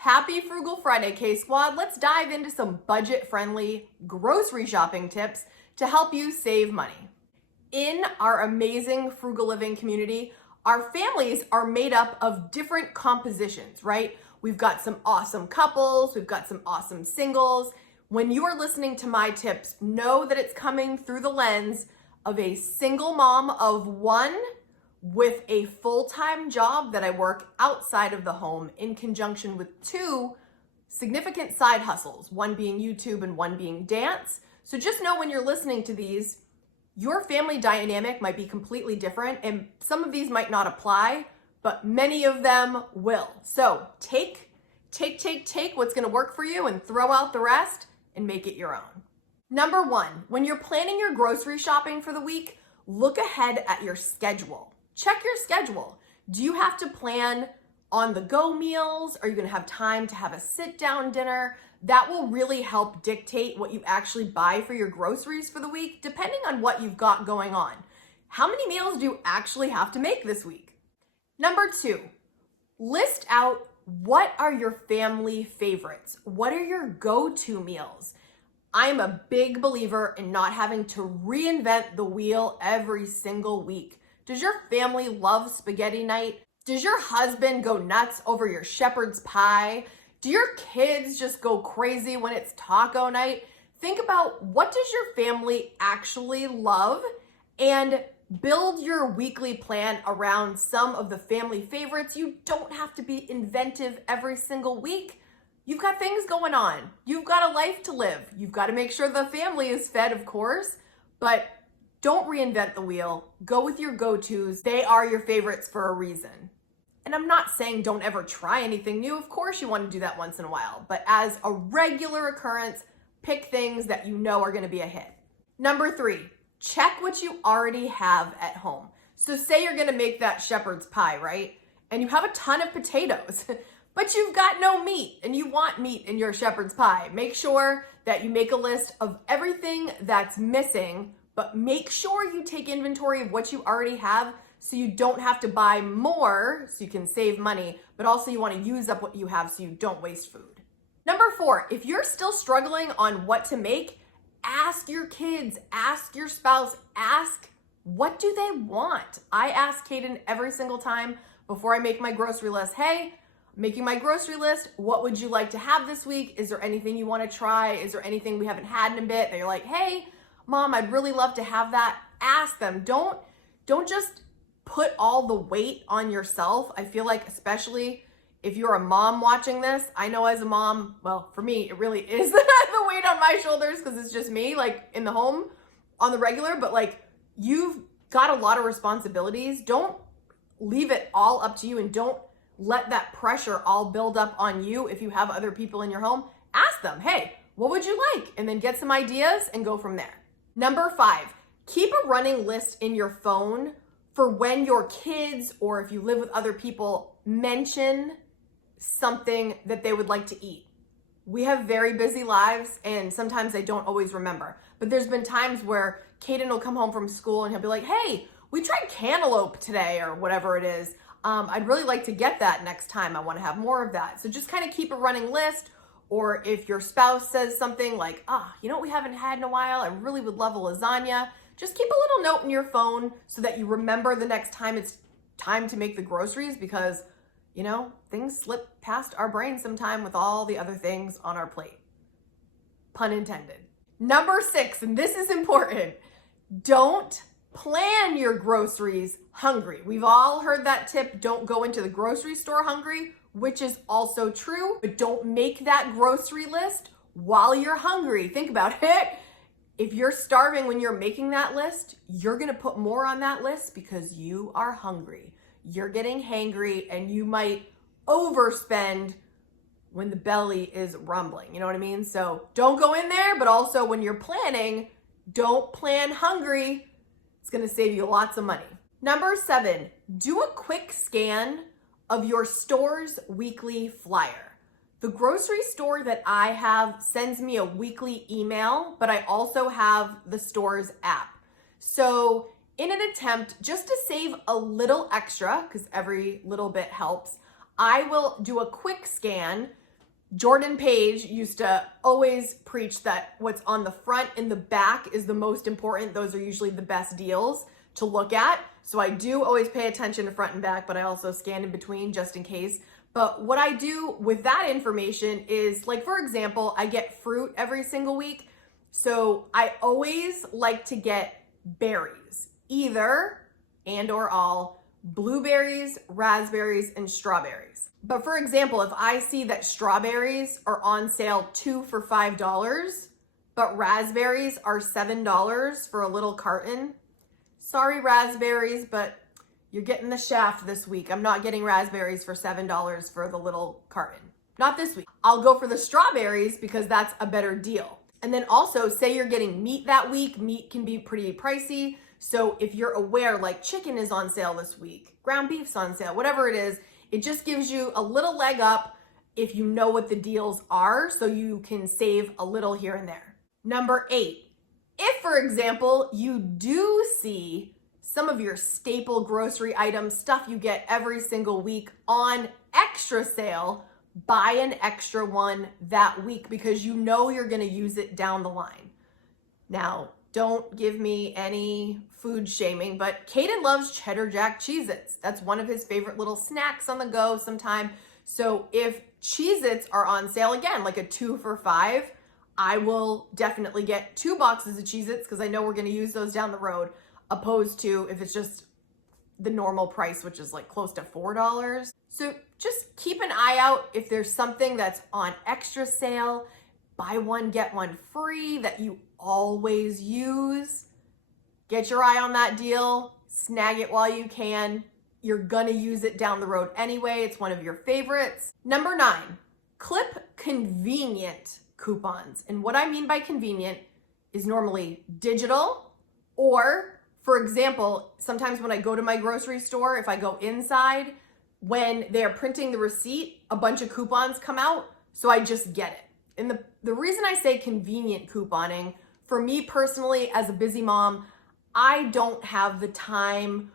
Happy Frugal Friday, K-Squad. Let's dive into some budget-friendly grocery shopping tips to help you save money. In our amazing frugal living community, our families are made up of different compositions, right? We've got some awesome couples, we've got some awesome singles. When you are listening to my tips, know that it's coming through the lens of a single mom of one with a full-time job that I work outside of the home in conjunction with two significant side hustles, one being YouTube and one being dance. So just know when you're listening to these, your family dynamic might be completely different and some of these might not apply, but many of them will. So take what's gonna work for you and throw out the rest and make it your own. Number one, when you're planning your grocery shopping for the week, look ahead at your schedule. Check your schedule. Do you have to plan on-the-go meals? Are you gonna have time to have a sit-down dinner? That will really help dictate what you actually buy for your groceries for the week, depending on what you've got going on. How many meals do you actually have to make this week? Number two, list out what are your family favorites? What are your go-to meals? I'm a big believer in not having to reinvent the wheel every single week. Does your family love spaghetti night? Does your husband go nuts over your shepherd's pie? Do your kids just go crazy when it's taco night? Think about what does your family actually love and build your weekly plan around some of the family favorites. You don't have to be inventive every single week. You've got things going on. You've got a life to live. You've got to make sure the family is fed, of course, but don't reinvent the wheel. Go with your go-tos. They are your favorites for a reason. And I'm not saying don't ever try anything new. Of course you want to do that once in a while, but as a regular occurrence, pick things that you know are going to be a hit. Number three, check what you already have at home. So say you're going to make that shepherd's pie, right? And you have a ton of potatoes, but you've got no meat and you want meat in your shepherd's pie. Make sure that you make a list of everything that's missing, but make sure you take inventory of what you already have so you don't have to buy more so you can save money, but also you want to use up what you have so you don't waste food. Number four, if you're still struggling on what to make, ask your kids, ask your spouse, ask what do they want? I ask Kaden every single time before I make my grocery list, hey, I'm making my grocery list, what would you like to have this week? Is there anything you want to try? Is there anything we haven't had in a bit that you're like, hey, Mom, I'd really love to have that. Ask them. Don't just put all the weight on yourself. I feel like especially if you're a mom watching this, I know as a mom, well, for me, it really is the weight on my shoulders because it's just me, like in the home on the regular, but like you've got a lot of responsibilities. Don't leave it all up to you and don't let that pressure all build up on you if you have other people in your home. Ask them, hey, what would you like? And then get some ideas and go from there. Number five, keep a running list in your phone for when your kids or if you live with other people mention something that they would like to eat. We have very busy lives and sometimes I don't always remember, but there's been times where Kaden will come home from school and he'll be like, hey, we tried cantaloupe today or whatever it is. I'd really like to get that next time. I want to have more of that. So just kind of keep a running list. Or if your spouse says something like, you know what we haven't had in a while? I really would love a lasagna. Just keep a little note in your phone so that you remember the next time it's time to make the groceries because, you know, things slip past our brain sometime with all the other things on our plate. Pun intended. Number six, and this is important, don't plan your groceries hungry. We've all heard that tip, don't go into the grocery store hungry, which is also true, but don't make that grocery list while you're hungry. Think about it. If you're starving when you're making that list, you're gonna put more on that list because you are hungry. You're getting hangry and you might overspend when the belly is rumbling, you know what I mean? So don't go in there, but also when you're planning, don't plan hungry. It's gonna save you lots of money. Number seven, do a quick scan of your store's weekly flyer. The grocery store that I have sends me a weekly email, but I also have the store's app. So in an attempt just to save a little extra, because every little bit helps, I will do a quick scan Jordan Page used to always preach that what's on the front and the back is the most important. Those are usually the best deals to look at. So I do always pay attention to front and back, but I also scan in between just in case. But what I do with that information is, like, for example, I get fruit every single week. So I always like to get berries, either and or all blueberries, raspberries, and strawberries. But for example, if I see that strawberries are on sale 2 for $5, but raspberries are $7 for a little carton, sorry raspberries, but you're getting the shaft this week. I'm not getting raspberries for $7 for the little carton. Not this week. I'll go for the strawberries because that's a better deal. And then also, say you're getting meat that week. Meat can be pretty pricey. So if you're aware, like chicken is on sale this week, ground beef's on sale, whatever it is, it just gives you a little leg up if you know what the deals are, so you can save a little here and there. Number 8, if, for example, you do see some of your staple grocery items, stuff you get every single week on extra sale, buy an extra one that week because you know you're gonna use it down the line. Now, don't give me any food shaming, but Kaden loves cheddar jack Cheez-Its. That's one of his favorite little snacks on the go sometime. So if Cheez-Its are on sale again, like a 2 for $5, I will definitely get 2 boxes of Cheez-Its because I know we're gonna use those down the road, opposed to if it's just the normal price, which is like close to $4. So just keep an eye out if there's something that's on extra sale, buy one, get one free that you always use. Get your eye on that deal, snag it while you can. You're gonna use it down the road anyway. It's one of your favorites. Number 9, clip convenient coupons. And what I mean by convenient is normally digital, or for example, sometimes when I go to my grocery store, if I go inside, when they're printing the receipt, a bunch of coupons come out, so I just get it. And the reason I say convenient couponing, for me personally, as a busy mom, I don't have the time,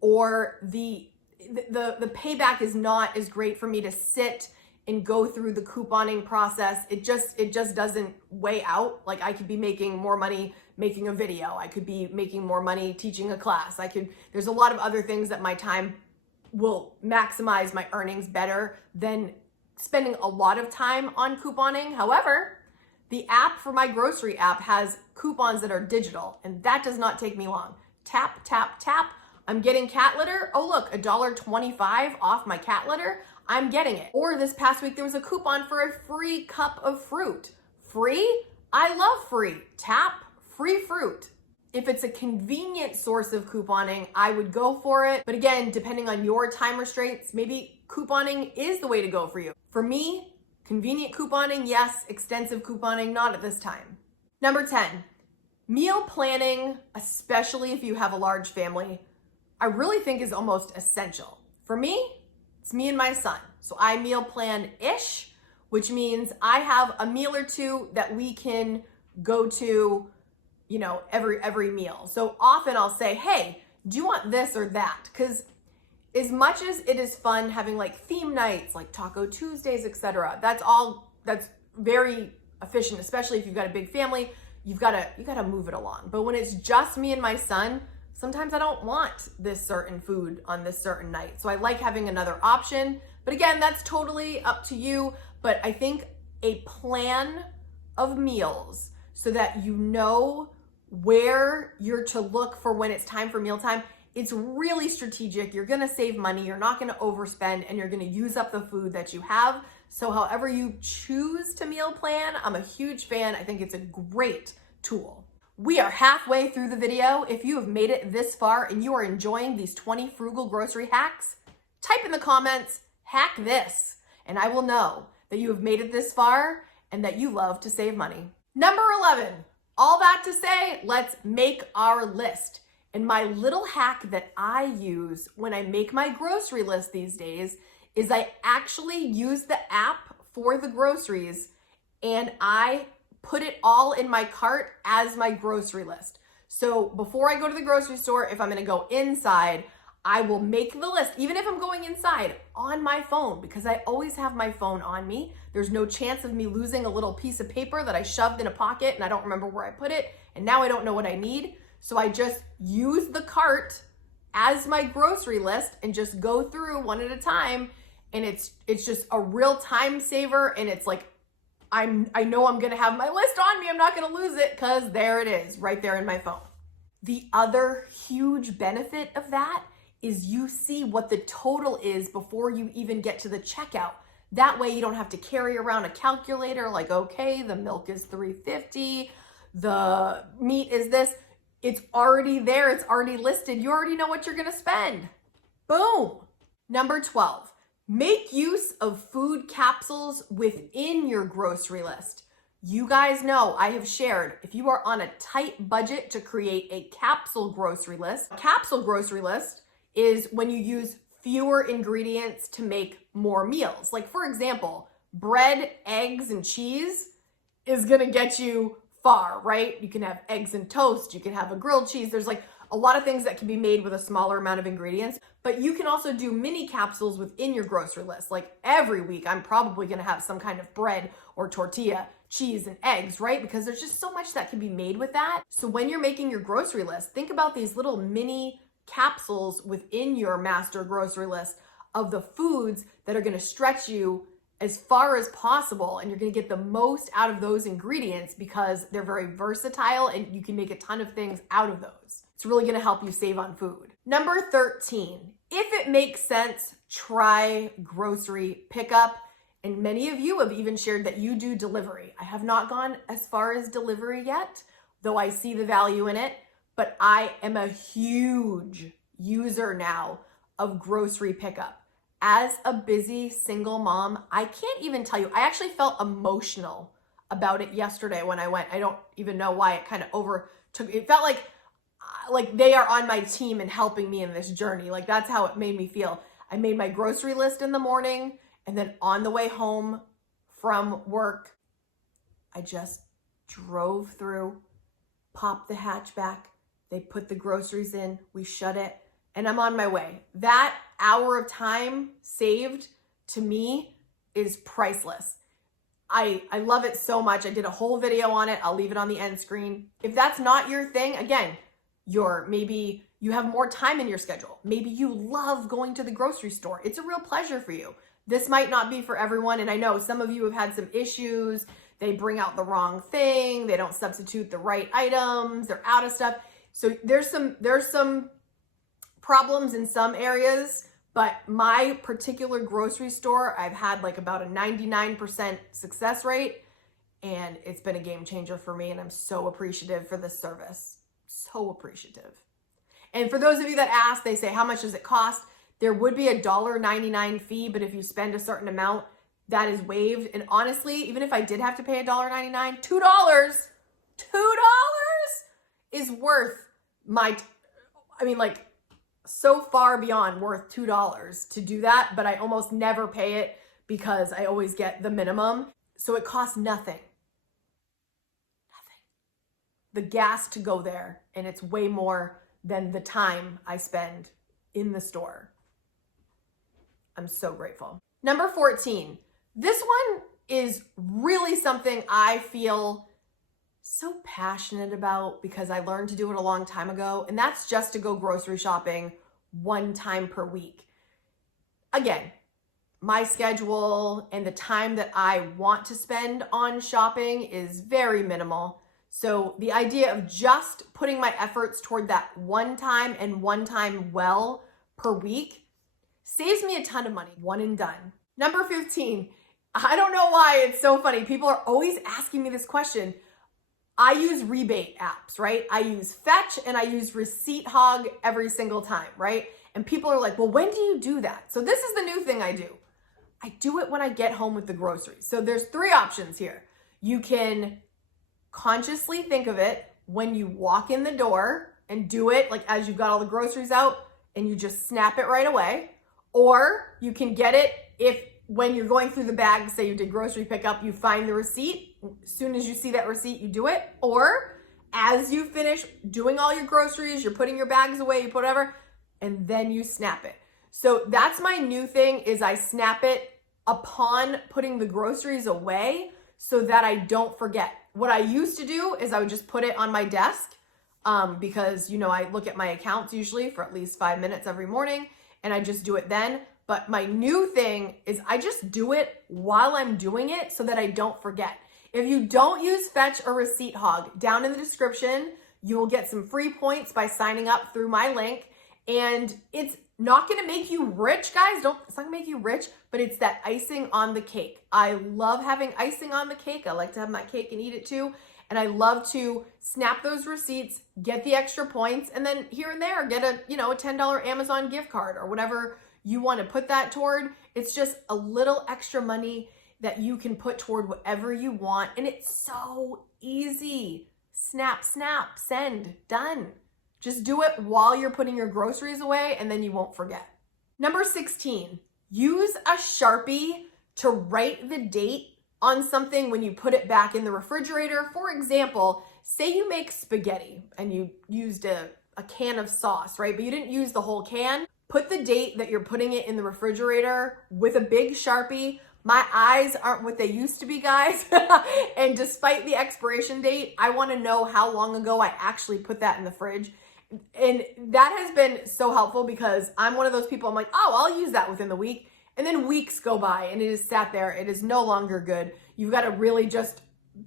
or the payback is not as great for me to sit and go through the couponing process. It just doesn't weigh out. Like, I could be making more money making a video. I could be making more money teaching a class. There's a lot of other things that my time will maximize my earnings better than spending a lot of time on couponing. However, the app for my grocery app has coupons that are digital, and that does not take me long. Tap, tap, tap. I'm getting cat litter. Oh, look, $1.25 off my cat litter. I'm getting it. Or this past week, there was a coupon for a free cup of fruit. Free? I love free. Tap, free fruit. If it's a convenient source of couponing, I would go for it. But again, depending on your time restraints, maybe couponing is the way to go for you. For me, convenient couponing, yes. Extensive couponing, not at this time. Number 10, meal planning, especially if you have a large family, I really think is almost essential. For me, it's me and my son. So I meal plan-ish, which means I have a meal or two that we can go to, you know, every meal. So often I'll say, hey, do you want this or that? Because as much as it is fun having like theme nights, like Taco Tuesdays, etc., that's very efficient, especially if you've got a big family. You gotta move it along. But when it's just me and my son, sometimes I don't want this certain food on this certain night. So I like having another option. But again, that's totally up to you. But I think a plan of meals so that you know where you're to look for when it's time for mealtime, it's really strategic. You're gonna save money, you're not gonna overspend, and you're gonna use up the food that you have. So however you choose to meal plan, I'm a huge fan. I think it's a great tool. We are halfway through the video. If you have made it this far and you are enjoying these 20 frugal grocery hacks, type in the comments, hack this, and I will know that you have made it this far and that you love to save money. Number 11, all that to say, let's make our list. And my little hack that I use when I make my grocery list these days is I actually use the app for the groceries and I put it all in my cart as my grocery list. So before I go to the grocery store, if I'm gonna go inside, I will make the list, even if I'm going inside, on my phone, because I always have my phone on me. There's no chance of me losing a little piece of paper that I shoved in a pocket and I don't remember where I put it, and now I don't know what I need. So I just use the cart as my grocery list and just go through one at a time, and it's just a real time saver, and it's like I know I'm gonna have my list on me. I'm not gonna lose it because there it is right there in my phone. The other huge benefit of that is you see what the total is before you even get to the checkout. That way you don't have to carry around a calculator like, okay, the milk is $3.50, the meat is this. It's already there, it's already listed. You already know what you're gonna spend. Boom. Number 12, make use of food capsules within your grocery list. You guys know I have shared, if you are on a tight budget to create a capsule grocery list, a capsule grocery list is when you use fewer ingredients to make more meals. Like for example, bread, eggs, and cheese is gonna get you far, right? You can have eggs and toast, you can have a grilled cheese. There's like a lot of things that can be made with a smaller amount of ingredients, but you can also do mini capsules within your grocery list. Like every week, I'm probably gonna have some kind of bread or tortilla, cheese, and eggs, right? Because there's just so much that can be made with that. So when you're making your grocery list, think about these little mini capsules within your master grocery list of the foods that are gonna stretch you as far as possible, and you're gonna get the most out of those ingredients because they're very versatile and you can make a ton of things out of those. It's really gonna help you save on food. Number 13, if it makes sense, try grocery pickup. And many of you have even shared that you do delivery. I have not gone as far as delivery yet, though I see the value in it, but I am a huge user now of grocery pickup. As a busy single mom, I can't even tell you, I actually felt emotional about it yesterday when I went. I don't even know why it kind of overtook. It felt like they are on my team and helping me in this journey. Like that's how it made me feel. I made my grocery list in the morning, and then on the way home from work, I just drove through, popped the hatchback, they put the groceries in, we shut it, and I'm on my way. That hour of time saved to me is priceless. I love it so much. I did a whole video on it. I'll leave it on the end screen. If that's not your thing, again, maybe you have more time in your schedule. Maybe you love going to the grocery store. It's a real pleasure for you. This might not be for everyone, and I know some of you have had some issues. They bring out the wrong thing. They don't substitute the right items. They're out of stuff. So there's some problems in some areas, but my particular grocery store, I've had like about a 99% success rate, and it's been a game changer for me, and I'm so appreciative for this service. So appreciative. And for those of you that ask, they say, how much does it cost? There would be a $1.99 fee, but if you spend a certain amount, that is waived. And honestly, even if I did have to pay $1.99, $2 is worth so far beyond worth $2 to do that, but I almost never pay it because I always get the minimum. So it costs nothing. The gas to go there, and it's way more than the time I spend in the store. I'm so grateful. Number 14, this one is really something I feel so passionate about because I learned to do it a long time ago, and that's just to go grocery shopping one time per week. Again, my schedule and the time that I want to spend on shopping is very minimal. So the idea of just putting my efforts toward that one time and one time well per week saves me a ton of money. One and done. Number 15, I don't know why it's so funny. People are always asking me this question. I use rebate apps, right? I use Fetch and I use Receipt Hog every single time, right? And people are like, well, when do you do that? So this is the new thing I do. I do it when I get home with the groceries. So there's three options here. You can consciously think of it when you walk in the door and do it like as you've got all the groceries out and you just snap it right away. Or you can get it when you're going through the bag, say you did grocery pickup, you find the receipt. As soon as you see that receipt, you do it. Or as you finish doing all your groceries, you're putting your bags away, you put whatever, and then you snap it. So that's my new thing, is I snap it upon putting the groceries away so that I don't forget. What I used to do is I would just put it on my desk because, you know, I look at my accounts usually for at least 5 minutes every morning, and I just do it then. But my new thing is I just do it while I'm doing it so that I don't forget. If you don't use Fetch or Receipt Hog, down in the description, you will get some free points by signing up through my link. And it's not gonna make you rich, guys. It's not gonna make you rich, but it's that icing on the cake. I love having icing on the cake. I like to have my cake and eat it too. And I love to snap those receipts, get the extra points, and then here and there get a, you know, a $10 Amazon gift card or whatever you want to put that toward. It's just a little extra money that you can put toward whatever you want. And it's so easy. Snap, snap, send, done. Just do it while you're putting your groceries away, and then you won't forget. Number 16, use a Sharpie to write the date on something when you put it back in the refrigerator. For example, say you make spaghetti and you used a can of sauce, right? But you didn't use the whole can. Put the date that you're putting it in the refrigerator with a big Sharpie. My eyes aren't what they used to be, guys. And despite the expiration date, I want to know how long ago I actually put that in the fridge. And that has been so helpful because I'm one of those people, I'm like, oh, I'll use that within the week. And then weeks go by and it is sat there. It is no longer good. You've got to really just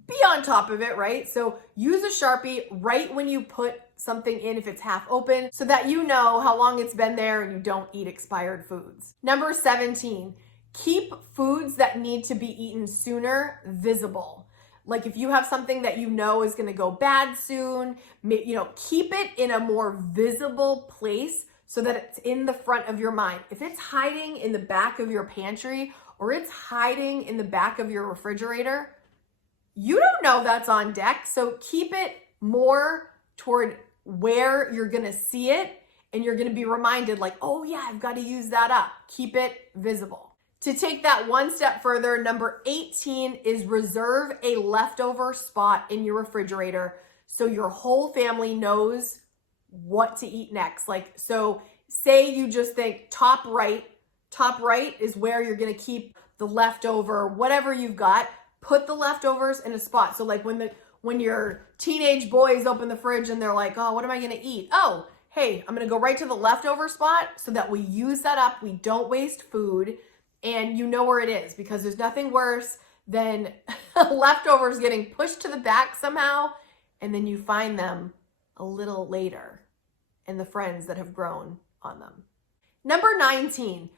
be on top of it, right? So use a Sharpie right when you put something in, if it's half open, so that you know how long it's been there and you don't eat expired foods. Number 17, keep foods that need to be eaten sooner visible. Like if you have something that you know is gonna go bad soon, you know, keep it in a more visible place so that it's in the front of your mind. If it's hiding in the back of your pantry or it's hiding in the back of your refrigerator, you don't know that's on deck. So keep it more toward where you're gonna see it and you're gonna be reminded like, oh yeah, I've got to use that up. Keep it visible. To take that one step further, number 18 is reserve a leftover spot in your refrigerator so your whole family knows what to eat next. Like, so say you just think top right is where you're gonna keep the leftover, whatever you've got, put the leftovers in a spot. So like when your teenage boys open the fridge and they're like, oh, what am I gonna eat? Oh, hey, I'm gonna go right to the leftover spot so that we use that up, we don't waste food, and you know where it is, because there's nothing worse than leftovers getting pushed to the back somehow, and then you find them a little later and the friends that have grown on them. Number 19,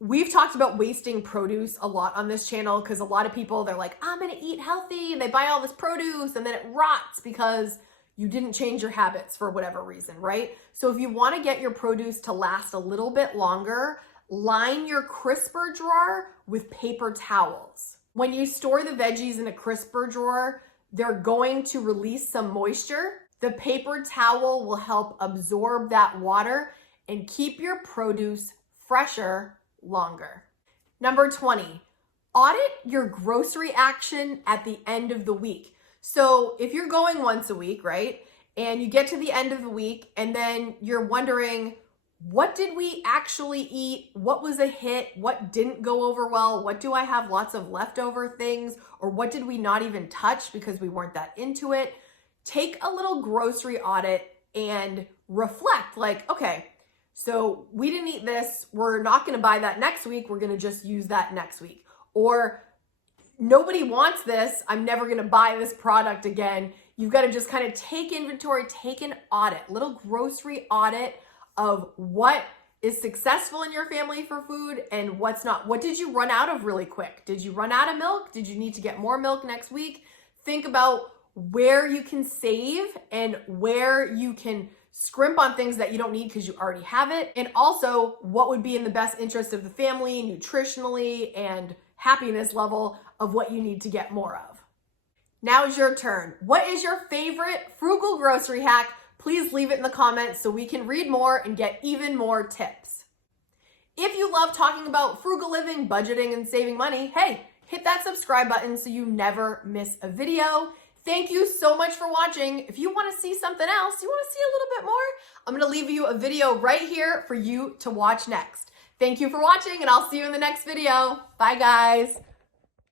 we've talked about wasting produce a lot on this channel because a lot of people, they're like, I'm gonna eat healthy, and they buy all this produce and then it rots because you didn't change your habits for whatever reason, right? So if you wanna get your produce to last a little bit longer, line your crisper drawer with paper towels. When you store the veggies in a crisper drawer, they're going to release some moisture. The paper towel will help absorb that water and keep your produce fresher longer. Number 20, audit your grocery action at the end of the week. So if you're going once a week, right? And you get to the end of the week and then you're wondering, what did we actually eat? What was a hit? What didn't go over well? What do I have lots of leftover things? Or what did we not even touch because we weren't that into it? Take a little grocery audit and reflect like, okay, so we didn't eat this. We're not going to buy that next week. We're going to just use that next week. Or nobody wants this. I'm never going to buy this product again. You've got to just kind of take inventory, take an audit, little grocery audit of what is successful in your family for food and what's not. What did you run out of really quick? Did you run out of milk? Did you need to get more milk next week? Think about where you can save and where you can scrimp on things that you don't need because you already have it. And also what would be in the best interest of the family nutritionally and happiness level of what you need to get more of. Now is your turn. What is your favorite frugal grocery hack? Please leave it in the comments so we can read more and get even more tips. If you love talking about frugal living, budgeting, and saving money, hey, hit that subscribe button so you never miss a video. Thank you so much for watching. If you want to see something else, you want to see a little bit more, I'm going to leave you a video right here for you to watch next. Thank you for watching, and I'll see you in the next video. Bye, guys.